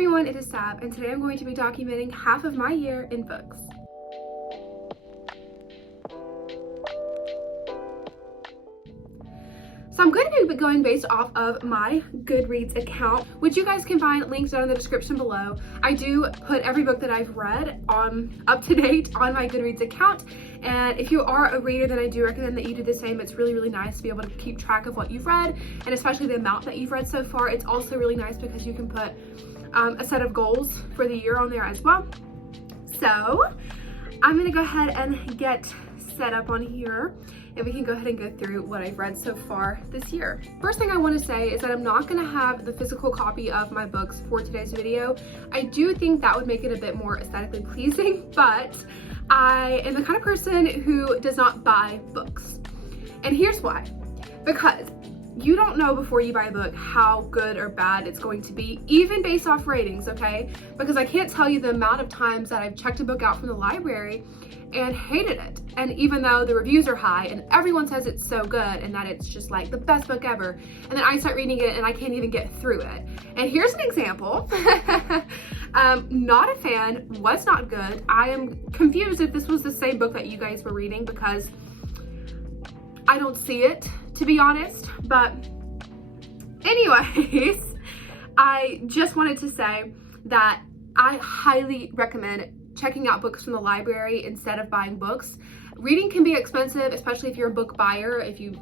everyone, it is Sab, and today I'm going to be documenting half of my year in books. So I'm going to be going based off of my Goodreads account, which you guys can find linked down in the description below. I do put every book that I've read up to date on my Goodreads account, and if you are a reader, then I do recommend that you do the same. It's really, really nice to be able to keep track of what you've read, and especially the amount that you've read so far. It's also really nice because you can put a set of goals for the year on there as well. So I'm gonna go ahead and get set up on here, and we can go ahead and go through what I've read so far this year. First thing I want to say is that I'm not going to have the physical copy of my books for today's video. I do think that would make it a bit more aesthetically pleasing, but I am the kind of person who does not buy books. And here's why. Because you don't know before you buy a book how good or bad it's going to be, even based off ratings, okay? Because I can't tell you the amount of times that I've checked a book out from the library and hated it. And even though the reviews are high and everyone says it's so good and that it's just like the best book ever, and then I start reading it and I can't even get through it. And here's an example. Not a fan, was not good. I am confused if this was the same book that you guys were reading because I don't see it, to be honest. But anyways, I just wanted to say that I highly recommend checking out books from the library instead of buying books. Reading can be expensive, especially if you're a book buyer, if you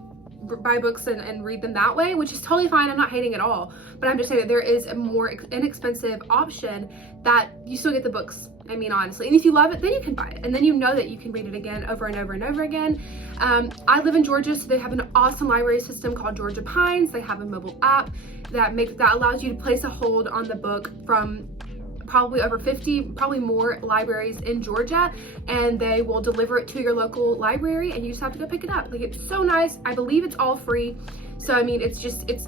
buy books and read them that way, which is totally fine. I'm not hating at all, but I'm just saying that there is a more inexpensive option that you still get the books. I mean, honestly, and if you love it, then you can buy it, and then you know that you can read it again over and over and over again. I live in Georgia, so they have an awesome library system called Georgia Pines. They have a mobile app that allows you to place a hold on the book from probably over 50, probably more libraries in Georgia, and they will deliver it to your local library and you just have to go pick it up. Like, it's so nice. I believe it's all free. So I mean, it's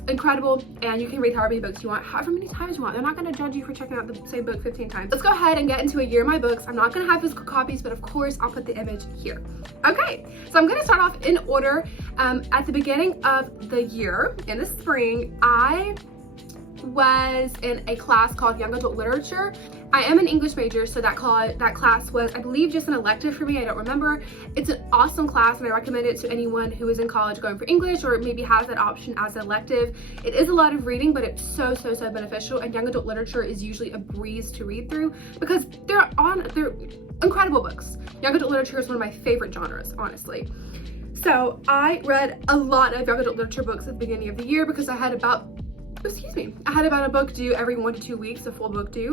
incredible, and you can read however many books you want, however many times you want. They're not going to judge you for checking out the same book 15 times. Let's go ahead and get into a year of my books. I'm not going to have physical copies, but of course I'll put the image here. Okay, so I'm going to start off in order. At the beginning of the year, in the spring, I was in a class called Young Adult Literature. I am an English major, so that class was, I believe, just an elective for me. I don't remember. It's an awesome class, and I recommend it to anyone who is in college going for English or maybe has that option as an elective. It is a lot of reading, but it's so beneficial, and Young Adult Literature is usually a breeze to read through because they're incredible books. Young Adult Literature is one of my favorite genres, honestly. So I read a lot of Young Adult Literature books at the beginning of the year because I had about a book due every 1 to 2 weeks, a full book due.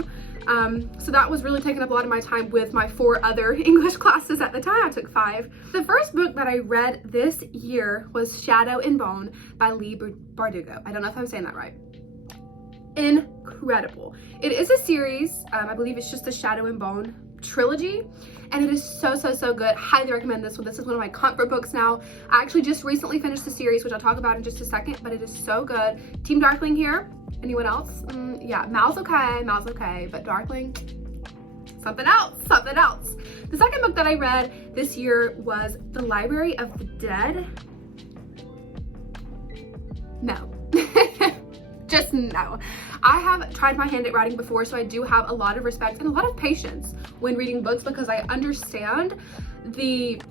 So that was really taking up a lot of my time with my 4 other English classes at the time. I took 5. The first book that I read this year was Shadow and Bone by Leigh Bardugo. I don't know if I'm saying that right. Incredible. It is a series. I believe it's just the Shadow and Bone trilogy, and it is so good. Highly recommend this one. This is one of my comfort books now. I actually just recently finished the series, which I'll talk about in just a second, but it is so good. Team Darkling here. Anyone else? Yeah, Mal's okay, but Darkling, something else. The second book that I read this year was The Library of the Dead. No. Just no. I have tried my hand at writing before, so I do have a lot of respect and a lot of patience when reading books because I understand the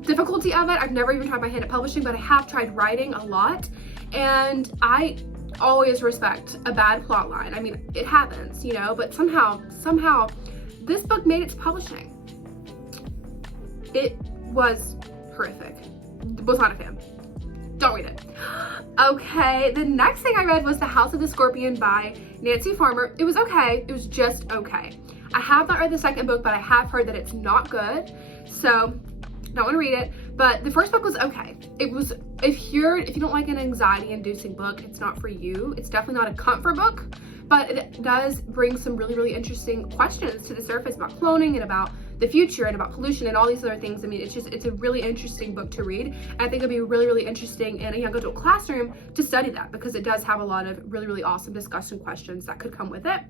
difficulty of it. I've never even tried my hand at publishing, but I have tried writing a lot, and I always respect a bad plot line. I mean, it happens, you know, but somehow this book made it to publishing. It was horrific. Was not a fan. Don't read it. Okay, the next thing I read was The House of the Scorpion by Nancy Farmer. It was okay. It was just okay. I have not read the second book, but I have heard that it's not good, so don't want to read it. But the first book was okay. It was, if you don't like an anxiety-inducing book, it's not for you. It's definitely not a comfort book, but it does bring some really interesting questions to the surface about cloning and about the future and about pollution and all these other things. I mean, it's a really interesting book to read. And I think it'd be really interesting in a young adult classroom to study that because it does have a lot of really awesome discussion questions that could come with it.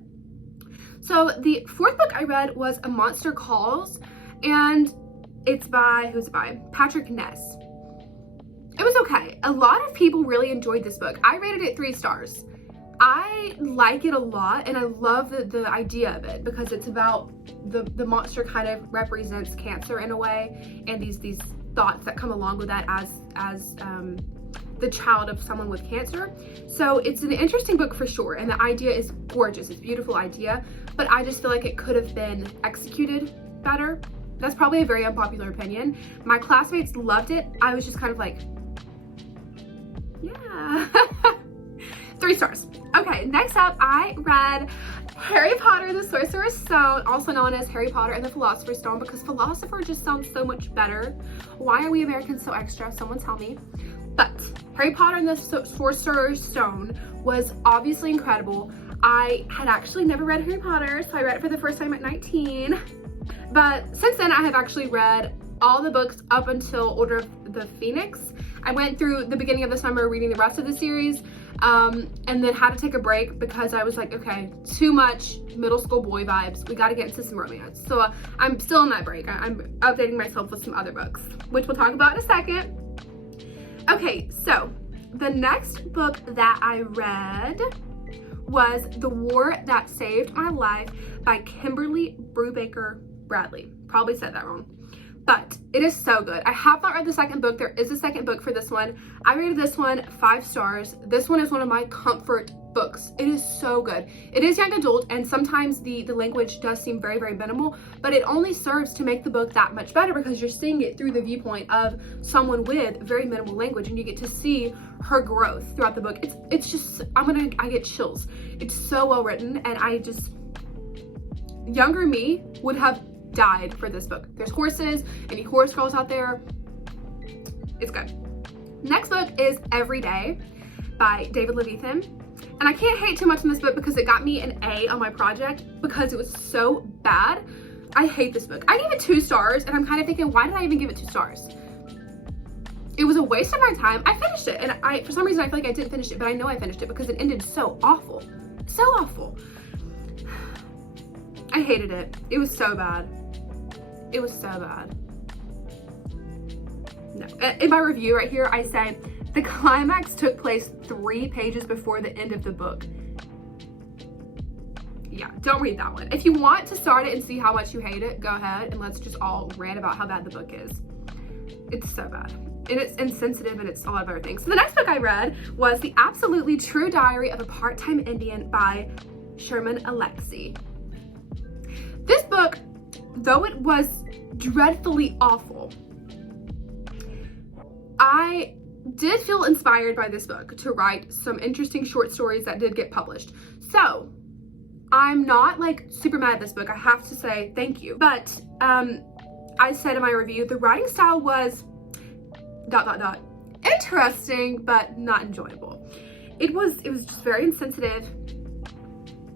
So the fourth book I read was A Monster Calls, and it's by, who's it by? Patrick Ness. It was okay. A lot of people really enjoyed this book. I rated it 3 stars. I like it a lot, and I love the idea of it because it's about the monster kind of represents cancer in a way, and these thoughts that come along with that as the child of someone with cancer. So it's an interesting book for sure, and the idea is gorgeous. It's a beautiful idea, but I just feel like it could have been executed better. That's probably a very unpopular opinion. My classmates loved it. I was just kind of like, yeah. 3 stars. Okay, next up, I read Harry Potter and the Sorcerer's Stone, also known as Harry Potter and the Philosopher's Stone, because philosopher just sounds so much better. Why are we Americans so extra? Someone tell me. But Harry Potter and the Sorcerer's Stone was obviously incredible. I had actually never read Harry Potter, so I read it for the first time at 19. But since then, I have actually read all the books up until Order of the Phoenix. I went through the beginning of the summer reading the rest of the series, and then had to take a break because I was like, okay, too much middle school boy vibes. We got to get into some romance. So I'm still on that break. I'm updating myself with some other books, which we'll talk about in a second. Okay, so the next book that I read was The War That Saved My Life by Kimberly Brubaker Bradley. Probably said that wrong. But it is so good. I have not read the second book. There is a second book for this one. I rated this one 5 stars. This one is one of my comfort books. It is so good. It is young adult, and sometimes the language does seem very, very minimal, but it only serves to make the book that much better because you're seeing it through the viewpoint of someone with very minimal language, and you get to see her growth throughout the book. It's just, I get chills. It's so well written, and younger me would have died for this book. There's horses, any horse girls out there. It's good. Next book is Every Day by David Levithan. And I can't hate too much on this book because it got me an A on my project because it was so bad. I hate this book. I gave it 2 stars, and I'm kind of thinking, why did I even give it 2 stars? It was a waste of my time. I finished it, and for some reason I feel like I didn't finish it, but I know I finished it because it ended so awful. So awful. I hated it. It was so bad. It was so bad. No. In my review right here, I say, the climax took place 3 pages before the end of the book. Yeah, don't read that one. If you want to start it and see how much you hate it, go ahead and let's just all rant about how bad the book is. It's so bad. And it's insensitive, and it's a lot of other things. So the next book I read was The Absolutely True Diary of a Part-Time Indian by Sherman Alexie. This book, though it was dreadfully awful, I did feel inspired by this book to write some interesting short stories that did get published. So I'm not like super mad at this book. I have to say thank you. But I said in my review, the writing style was ... interesting, but not enjoyable. It was just very insensitive.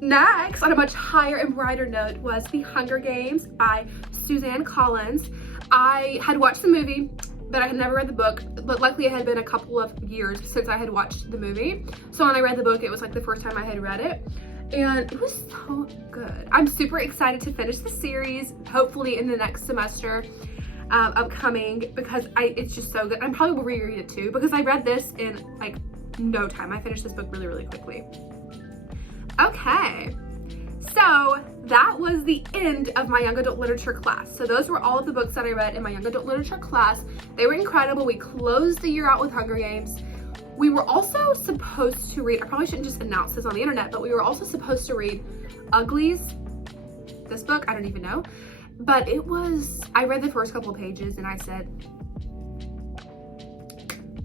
Next, on a much higher and brighter note, was The Hunger Games by Suzanne Collins. I had watched the movie, but I had never read the book. But luckily, it had been a couple of years since I had watched the movie. So when I read the book, it was like the first time I had read it. And it was so good. I'm super excited to finish the series, hopefully in the next semester upcoming, because it's just so good. I probably will reread it too, because I read this in like no time. I finished this book really, really quickly. Okay, so that was the end of my young adult literature class. So those were all of the books that I read in my young adult literature class. They were incredible. We closed the year out with Hunger Games. We were also supposed to read, I probably shouldn't just announce this on the internet, but we were also supposed to read Uglies. This book, I don't even know. But I read the first couple of pages and I said,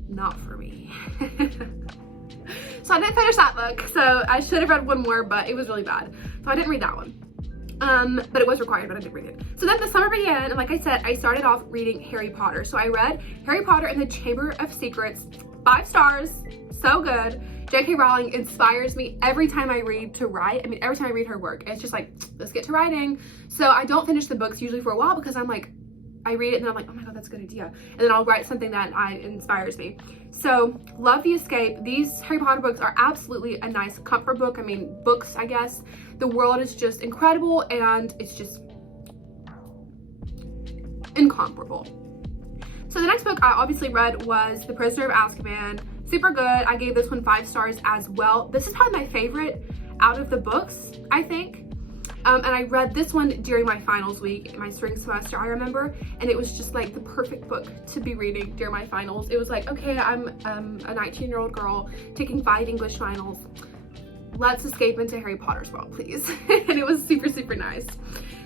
not for me. So I didn't finish that book, so I should have read one more, but it was really bad. So I didn't read that one. But it was required, but I didn't read it. So then the summer began, and like I said, I started off reading Harry Potter. So I read Harry Potter and the Chamber of Secrets, 5 stars, so good. J.K. Rowling inspires me every time I read to write. I mean, every time I read her work, it's just like, let's get to writing. So I don't finish the books usually for a while because I'm like, I read it and then I'm like, oh my God, that's a good idea. And then I'll write something that inspires me. So love The Escape. These Harry Potter books are absolutely a nice comfort book. I mean, books, I guess. The world is just incredible and it's just incomparable. So the next book I obviously read was The Prisoner of Azkaban. Super good. I gave this one 5 stars as well. This is probably my favorite out of the books, I think. And I read this one during my finals week, my spring semester, I remember, and it was just like the perfect book to be reading during my finals. It was like, okay, I'm a 19-year-old girl taking 5 English finals. Let's escape into Harry Potter's world, please. And it was super, super nice.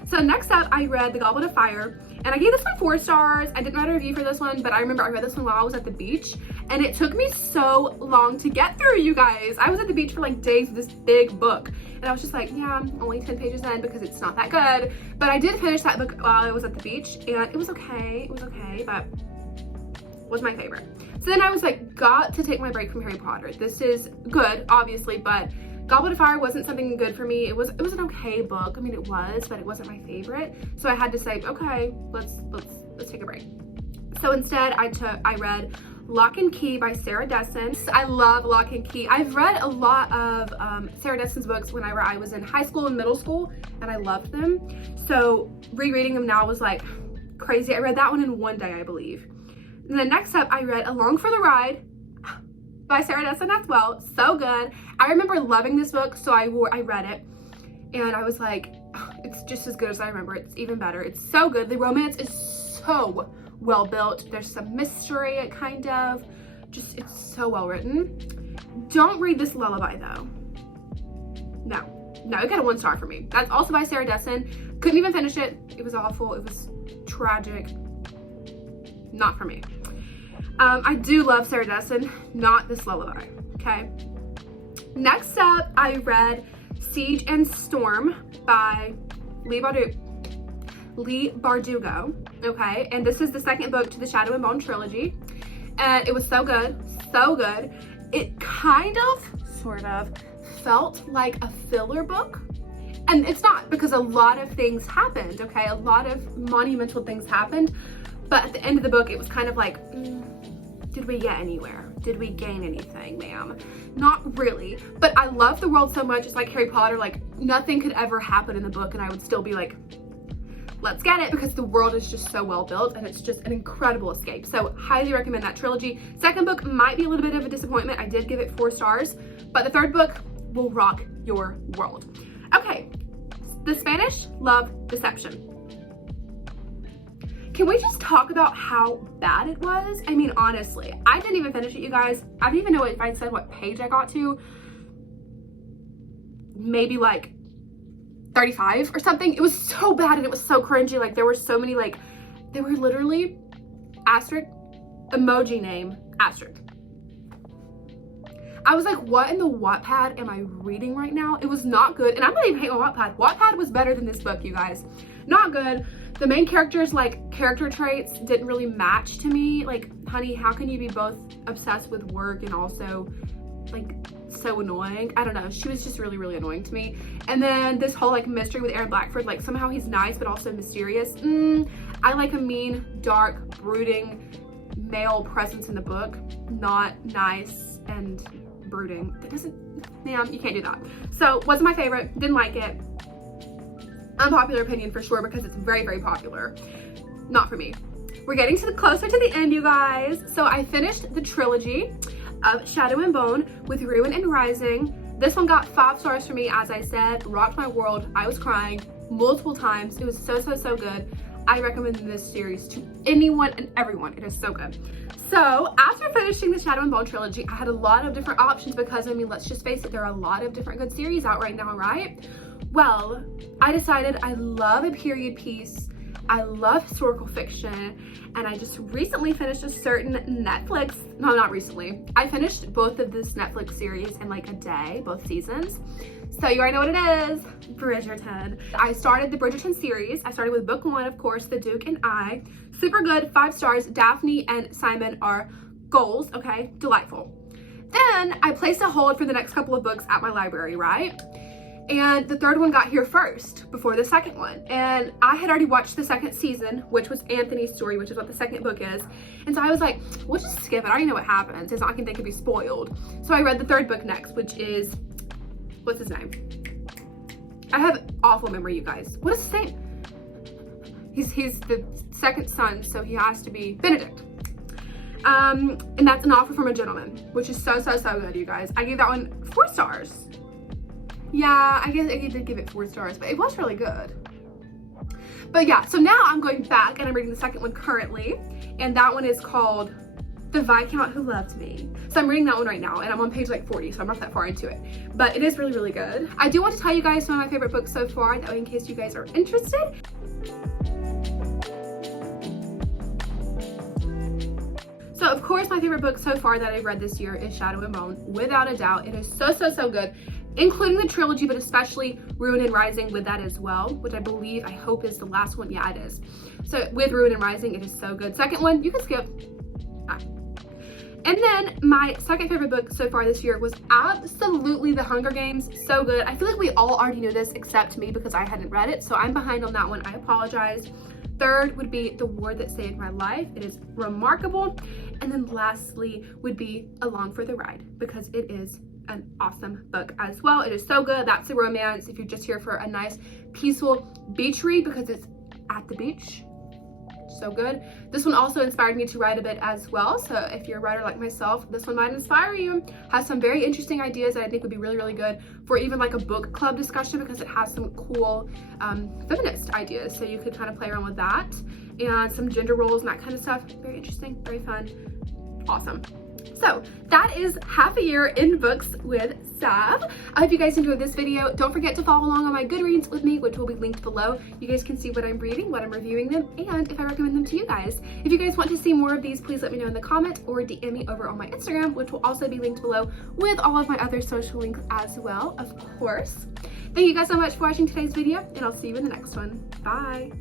So next up, I read The Goblet of Fire, and I gave this one 4 stars. I didn't write a review for this one, but I remember I read this one while I was at the beach, and it took me so long to get through, you guys. I was at the beach for like days with this big book, and I was just like, yeah, I'm only 10 pages in because it's not that good. But I did finish that book while I was at the beach, and it was okay. It was okay, but was my favorite. So then I was like, got to take my break from Harry Potter. This is good, obviously, but Goblet of Fire wasn't something good for me. It was an okay book. I mean, it was, but it wasn't my favorite. So I had to say, okay, let's take a break. So instead, I read Lock and Key by Sarah Dessen. I love Lock and Key. I've read a lot of Sarah Dessen's books whenever I was in high school and middle school, and I loved them. So rereading them now was like crazy. I read that one in one day, I believe. And then next up, I read Along for the Ride by Sarah Dessen as well. So good. I remember loving this book, so I read it, and I was like, oh, it's just as good as I remember. It's even better. It's so good. The romance is so well built. There's some mystery, kind of. Just, it's so well written. Don't read this lullaby though. No, it got a 1 star for me. That's also by Sarah Dessen. Couldn't even finish it. It was awful. It was tragic. Not for me. I do love Sarah Dessen, not this lullaby, okay? Next up, I read Siege and Storm by Leigh Bardugo, okay? And this is the second book to the Shadow and Bone trilogy. And it was so good, so good. It kind of, sort of, felt like a filler book. And it's not, because a lot of things happened, okay? A lot of monumental things happened. But at the end of the book, it was kind of like, did we get anywhere? Did we gain anything, ma'am? Not really. But I love the world so much. It's like Harry Potter. Like, nothing could ever happen in the book, and I would still be like, let's get it, because the world is just so well built, and it's just an incredible escape. So highly recommend that trilogy. Second book might be a little bit of a disappointment. I did give it 4 stars, but the third book will rock your world. Okay, The Spanish Love Deception. Can we just talk about how bad it was? I mean, honestly, I didn't even finish it, you guys. I don't even know if I said what page I got to. Maybe like 35 or something. It was so bad, and it was so cringy. Like, there were so many, like, they were literally asterisk, emoji name, asterisk. I was like, what in the Wattpad am I reading right now? It was not good. And I'm not even hating on Wattpad. Wattpad was better than this book, you guys. Not good. The main character's like character traits didn't really match to me. Like, honey, how can you be both obsessed with work and also like so annoying? I don't know. She was just really, really annoying to me. And then this whole like mystery with Aaron Blackford, like somehow he's nice but also mysterious. I like a mean, dark, brooding male presence in the book, not nice and brooding. That doesn't, ma'am, you can't do that. So wasn't my favorite, didn't like it. Unpopular opinion for sure, because it's very, very popular. Not for me. We're getting closer to the end, you guys. So I finished the trilogy of Shadow and Bone with Ruin and Rising. This one got 5 stars for me, as I said. Rocked my world. I was crying multiple times. It was so, so, so good. I recommend this series to anyone and everyone. It is so good. So after finishing the Shadow and Bone trilogy, I had a lot of different options because, I mean, let's just face it, there are a lot of different good series out right now, right? Well, I decided I love a period piece. I love historical fiction, and I just recently finished a certain Netflix, no, not recently. I finished both of this Netflix series in like a day, both seasons. So you already know what it is, Bridgerton. I started the Bridgerton series. I started with book 1, of course, The Duke and I. Super good, 5 stars. Daphne and Simon are goals, okay? Delightful. Then I placed a hold for the next couple of books at my library, right? And the third one got here first before the second one. And I had already watched the second season, which was Anthony's story, which is what the second book is. And so I was like, we'll just skip it. I already know what happens. It's not like they could be spoiled. So I read the third book next, which is, what's his name? I have awful memory, you guys. What is his name? He's the second son, so he has to be Benedict. And that's An Offer from a Gentleman, which is so good, you guys. I gave that one 4 stars. Yeah, I guess I did give it 4 stars, but it was really good. But yeah, so now I'm going back and I'm reading the second one currently, and that one is called The Viscount Who Loved Me. So I'm reading that one right now, and I'm on page like 40, so I'm not that far into it. But it is really good. I do want to tell you guys some of my favorite books so far, that way in case you guys are interested. So of course my favorite book so far that I've read this year is Shadow and Bone, without a doubt. It is so good, including the trilogy, but especially Ruin and Rising with that as well, which I hope is the last one. Yeah, it is. So with Ruin and Rising, it is so good. Second one, you can skip. And then my second favorite book so far this year was absolutely The Hunger Games. So good. I feel like we all already knew this except me because I hadn't read it, so I'm behind on that one. I apologize. Third would be The War That Saved My Life. It is remarkable. And then lastly would be Along for the Ride, because it is an awesome book as well. It is so good. That's a romance if you're just here for a nice peaceful beach read, because it's at the beach. So good. This one also inspired me to write a bit as well, so if you're a writer like myself, this one might inspire you. Has some very interesting ideas that I think would be really good for even like a book club discussion, because it has some cool feminist ideas, so you could kind of play around with that, and some gender roles and that kind of stuff. Very interesting, very fun, awesome. So that is half a year in books with Sav. I hope you guys enjoyed this video. Don't forget to follow along on my Goodreads with me, which will be linked below. You guys can see what I'm reading, what I'm reviewing them, and if I recommend them to you guys. If you guys want to see more of these, please let me know in the comment or DM me over on my Instagram, which will also be linked below with all of my other social links as well, of course. Thank you guys so much for watching today's video, and I'll see you in the next one. Bye.